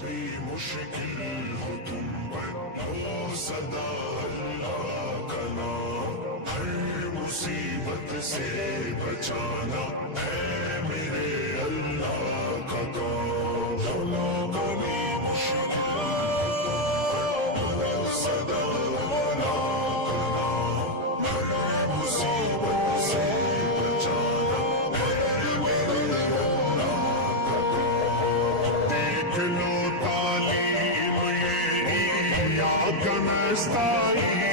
بھی مشکل ہو تم پر ہو صدا اللہ کا نام، ہر مصیبت سے بچانا ہے میرے اللہ کا کام، مولا بھی مشکل ہو تم پر ہو صدا اللہ کا نام، ہر مصیبت سے بچانا ہے میرے اللہ کا کام۔ دیکھ لو تعلیم یہ یا نستعین